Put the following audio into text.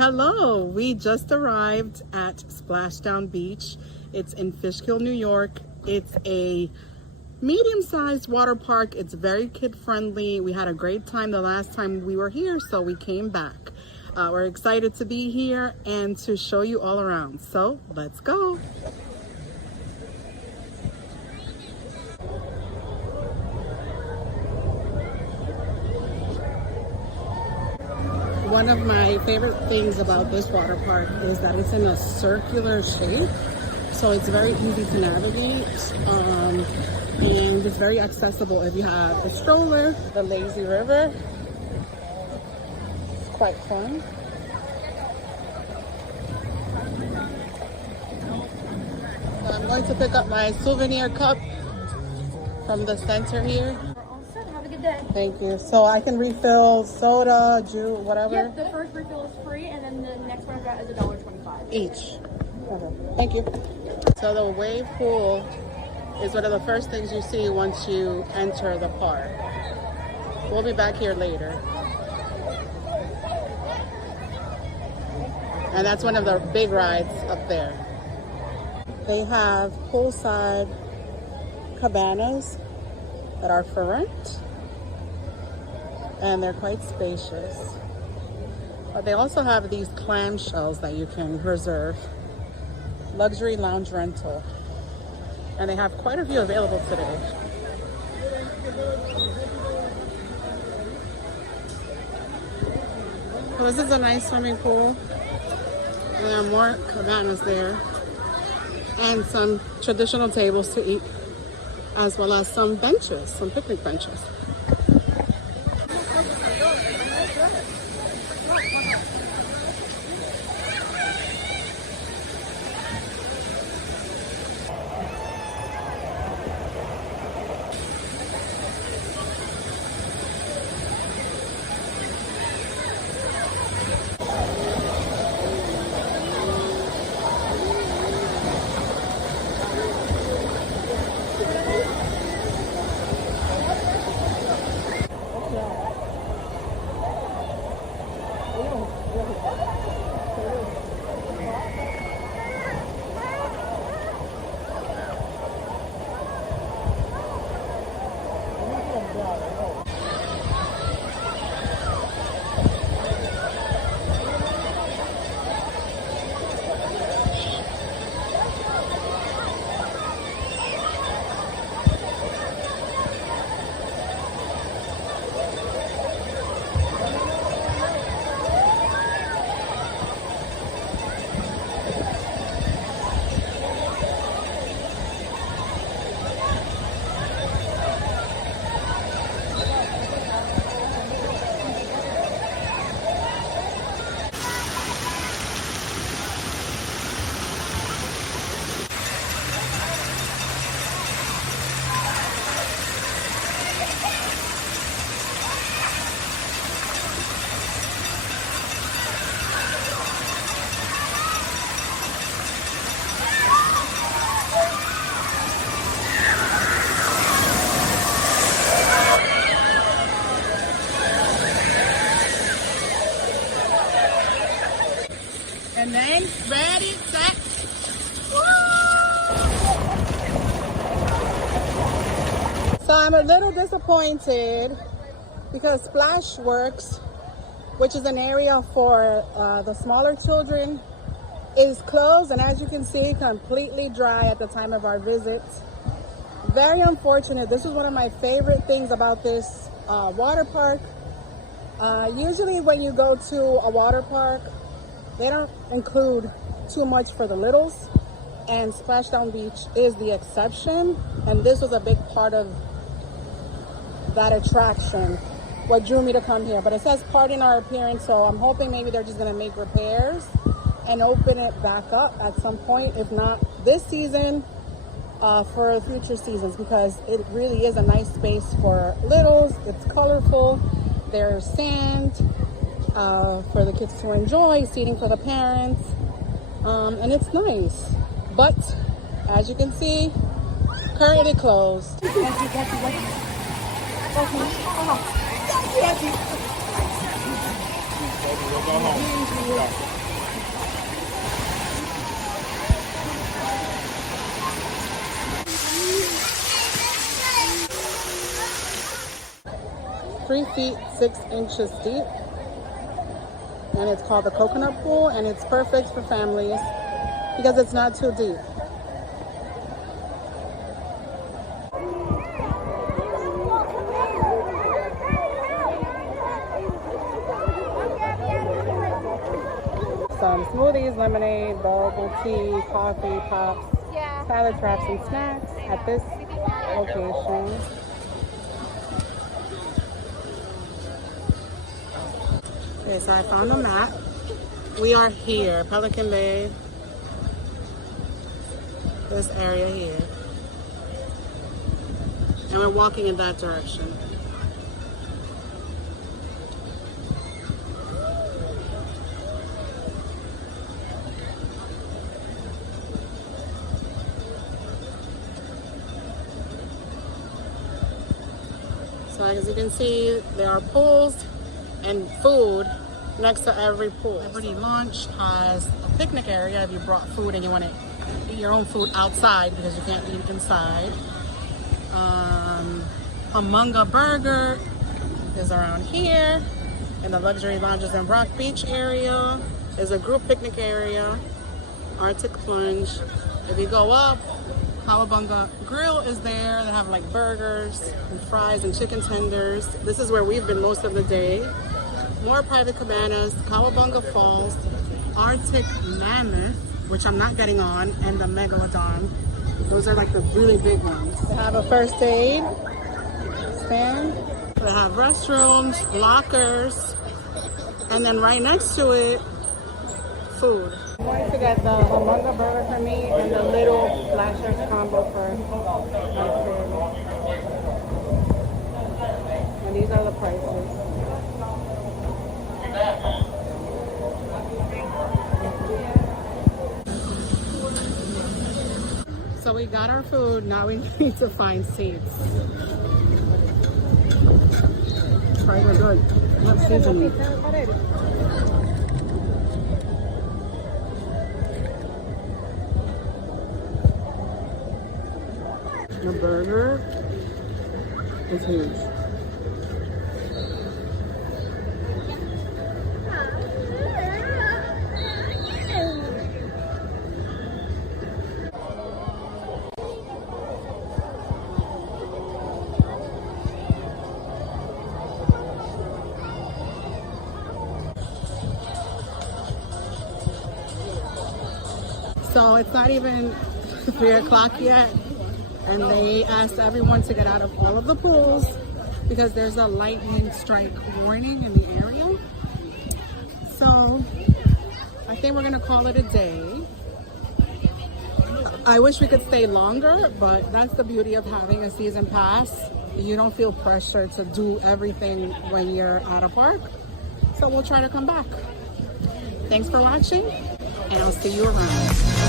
Hello, we just arrived at SplashDown Beach. It's in Fishkill, New York. It's a medium-sized water park. It's very kid-friendly. We had a great time the last time we were here, so we came back. We're excited to be here and to show you all around. So let's go. One of my favorite things about this water park is that it's in a circular shape, so it's very easy to navigate, and it's very accessible if you have a stroller. The lazy river, it's quite fun. So I'm going to pick up my souvenir cup from the center here. Have a good day. Thank you. So I can refill soda, juice, whatever? Yep, the first refill is free, and then the next one I got is $1.25 each. Okay, thank you. So the wave pool is one of the first things you see once you enter the park. We'll be back here later. And that's one of the big rides up there. They have poolside cabanas that are for rent, and they're quite spacious. But they also have these clamshells that you can reserve. Luxury lounge rental. And they have quite a few available today. So this is a nice swimming pool. And more cabanas there. And some traditional tables to eat, as well as some benches, some picnic benches. And then, ready, set, woo! So I'm a little disappointed because Splashworks, which is an area for the smaller children, is closed, and as you can see, completely dry at the time of our visit. Very unfortunate. This was one of my favorite things about this water park. Usually when you go to a water park, they don't include too much for the littles, and SplashDown Beach is the exception, and this was a big part of that attraction, what drew me to come here. But it says pardon our appearance, so I'm hoping maybe they're just gonna make repairs and open it back up at some point, if not this season, for future seasons, because it really is a nice space for littles. It's colorful, there's sand, for the kids to enjoy, seating for the parents, and it's nice. But as you can see, currently closed. We'll go home. Yeah. Three feet 6 inches deep, and it's called the coconut pool, and it's perfect for families because it's not too deep. Some smoothies, lemonade, bubble tea, coffee, pops, salads, wraps, and snacks at this location. Okay, so I found a map. We are here, Pelican Bay, this area here. And we're walking in that direction. So as you can see, there are pools and food next to every pool. Every lunch has a picnic area if you brought food and you want to eat your own food outside because you can't eat inside. Humunga Burger is around here. In the luxury lounges in Rock Beach area is a group picnic area. Arctic Plunge. If you go up, Cowabunga Grill is there. They have like burgers and fries and chicken tenders. This is where we've been most of the day. More private cabanas, Cowabunga Falls, Arctic Mammoth, which I'm not getting on, and the Megalodon. Those are like the really big ones. They have a first aid stand. They have restrooms, lockers, and then right next to it, food. I'm going to get the Humunga Burger for me and the little Splashers combo for my kid. And these are the prices. So we got our food, now we need to find seats. Fries are good. Love seasoning. The burger is huge. So it's not even 3 o'clock yet, and they asked everyone to get out of all of the pools because there's a lightning strike warning in the area. So I think we're gonna call it a day. I wish we could stay longer, but that's the beauty of having a season pass. You don't feel pressure to do everything when you're at a park. So we'll try to come back. Thanks for watching, and I'll see you around.